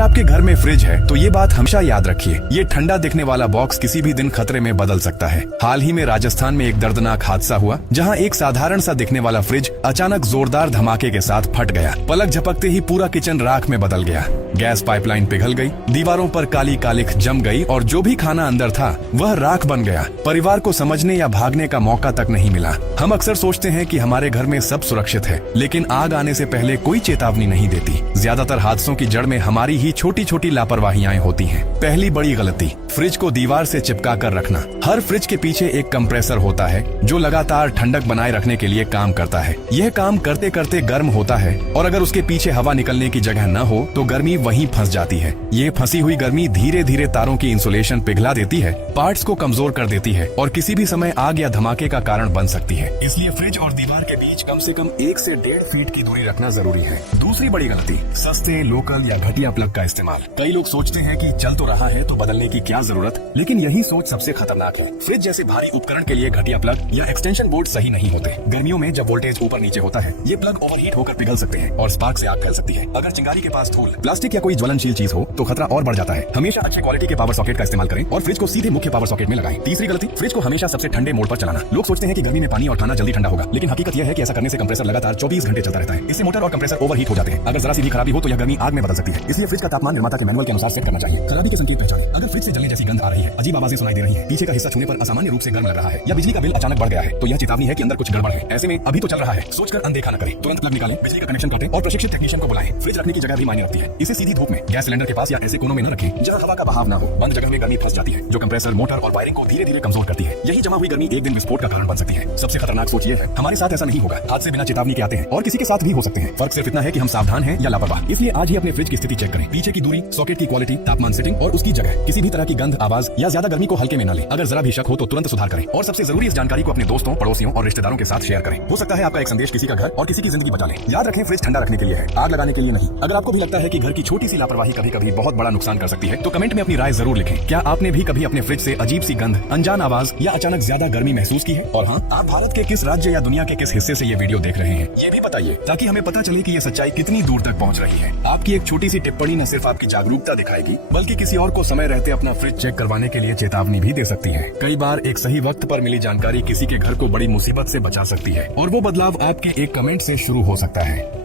अगर आपके घर में फ्रिज है तो ये बात हमेशा याद रखिए, ये ठंडा दिखने वाला बॉक्स किसी भी दिन खतरे में बदल सकता है। हाल ही में राजस्थान में एक दर्दनाक हादसा हुआ, जहां एक साधारण सा दिखने वाला फ्रिज अचानक जोरदार धमाके के साथ फट गया। पलक झपकते ही पूरा किचन राख में बदल गया। गैस पाइपलाइन पिघल गई, दीवारों पर काली कालिख जम गई और जो भी खाना अंदर था वह राख बन गया। परिवार को समझने या भागने का मौका तक नहीं मिला। हम अक्सर सोचते हैं कि हमारे घर में सब सुरक्षित है, लेकिन आग आने से पहले कोई चेतावनी नहीं देती। ज्यादातर हादसों की जड़ में हमारी ही छोटी छोटी लापरवाहियां होती हैं। पहली बड़ी गलती, फ्रिज को दीवार से चिपका कर रखना। हर फ्रिज के पीछे एक कंप्रेसर होता है जो लगातार ठंडक बनाए रखने के लिए काम करता है। यह काम करते करते गर्म होता है और अगर उसके पीछे हवा निकलने की जगह न हो तो गर्मी वहीं फंस जाती है। ये फंसी हुई गर्मी धीरे धीरे तारों की इंसुलेशन पिघला देती है, पार्ट्स को कमजोर कर देती है और किसी भी समय आग या धमाके का कारण बन सकती है। इसलिए फ्रिज और दीवार के बीच कम से कम 1 से 1.5 फीट की दूरी रखना जरूरी है। दूसरी बड़ी गलती, सस्ते, लोकल या घटिया प्लग का इस्तेमाल। कई लोग सोचते हैं कि चल तो रहा है तो बदलने की क्या जरूरत, लेकिन यही सोच सबसे खतरनाक है। फ्रिज जैसे भारी उपकरण के लिए घटिया प्लग या एक्सटेंशन बोर्ड सही नहीं होते। गर्मियों में जब वोल्टेज ऊपर नीचे होता है, ये प्लग ओवरहीट होकर पिघल सकते हैं और स्पार्क से आग फैल सकती है। अगर चिंगारी के पास धूल, प्लास्टिक या कोई ज्वलनशील चीज हो तो खतरा और बढ़ जाता है। हमेशा अच्छी क्वालिटी के पावर सॉकेट का इस्तेमाल करें और फ्रिज को सीधे मुख्य पावर सॉकेट में लगाएं। तीसरी गलती, फ्रिज को हमेशा सबसे ठंडे मोड पर चलाना। लोग सोचते हैं कि गर्मी में पानी और खाना जल्दी ठंडा होगा, लेकिन हकीकत यह है कि ऐसा करने से कंप्रेसर लगातार 24 घंटे चलता रहता है। इससे मोटर और कंप्रेसर ओवरहीट हो जाते हैं। अगर जरा सी भी खराबी हो तो यह गर्मी आग में बदल सकती है। इसलिए फ्रिज का तापमान निर्माता के मैनुअल के अनुसार सेट करना चाहिए। खराबी के संकेत पहचानें। अगर फ्रिज से जलने जैसी गंध आ रही है, अजीब आवाजें सुनाई दे रही है, पीछे का हिस्सा छूने पर असामान्य रूप से गर्म लग रहा है या बिजली का बिल अचानक बढ़ गया है, तो यह चेतावनी है कि अंदर कुछ गड़बड़ है। ऐसे में अभी तो चल रहा है सोचकर अनदेखा न करें। तुरंत प्लग निकालें, बिजली का कनेक्शन काटें और प्रशिक्षित टेक्नीशियन को बुलाएं। फ्रिज रखने की जगह भी मायने रखती है। इसे सीधी धूप में, गैस सिलेंडर के पास या ऐसे कोनों में न रखें जहां हवा का बहाव न हो। बंद जगह में गर्मी फंस जाती है जो कंप्रेसर, मोटर और वायरिंग को धीरे धीरे कमजोर करती है। यही जमा हुई गर्मी एक दिन विस्फोट का कारण बन सकती है। सबसे खतरनाक सोच ये है, हमारे साथ ऐसा नहीं होगा। हादसे बिना चेतावनी के आते हैं और किसी के साथ भी हो सकते हैं। फर्क सिर्फ इतना है कि हम सावधान हैं या लापरवाह। इसलिए आज ही अपने फ्रिज की स्थिति चेक करें। पीछे की दूरी, सॉकेट की क्वालिटी, तापमान सेटिंग और उसकी जगह। किसी भी तरह की गंध, आवाज या ज्यादा गर्मी को हल्के में न लें। अगर जरा भी शक हो तो तुरंत सुधार करें और सबसे जरूरी, इस जानकारी को अपने दोस्तों, पड़ोसियों और रिश्तेदारों के साथ शेयर करें। हो सकता है आपका एक संदेश किसी का घर और किसी की जिंदगी बचा ले। याद रखें, फ्रिज ठंडा रखने के लिए है, आग लगाने के लिए नहीं। अगर आपको भी लगता है कि घर की छोटी सी लापरवाही कभी कभी बहुत बड़ा नुकसान कर सकती है तो कमेंट में अपनी राय जरूर लिखें। क्या आपने भी कभी अपने फ्रिज से अजीब सी गंध, अनजान आवाज या अचानक ज्यादा गर्मी महसूस की है? और हाँ, आप भारत के किस राज्य या दुनिया के किस हिस्से से ये वीडियो देख रहे हैं ये भी बताइए, ताकि हमें पता चले कि ये सच्चाई कितनी दूर तक पहुंच रही है। आपकी एक छोटी सी टिप्पणी न सिर्फ आपकी जागरूकता दिखाएगी, बल्कि किसी और को समय रहते अपना फ्रिज चेक करवाने के लिए चेतावनी भी दे सकती है। कई बार एक सही वक्त पर मिली जानकारी किसी के घर को बड़ी मुसीबत से बचा सकती है और वो बदलाव आपके एक कमेंट से शुरू हो सकता है।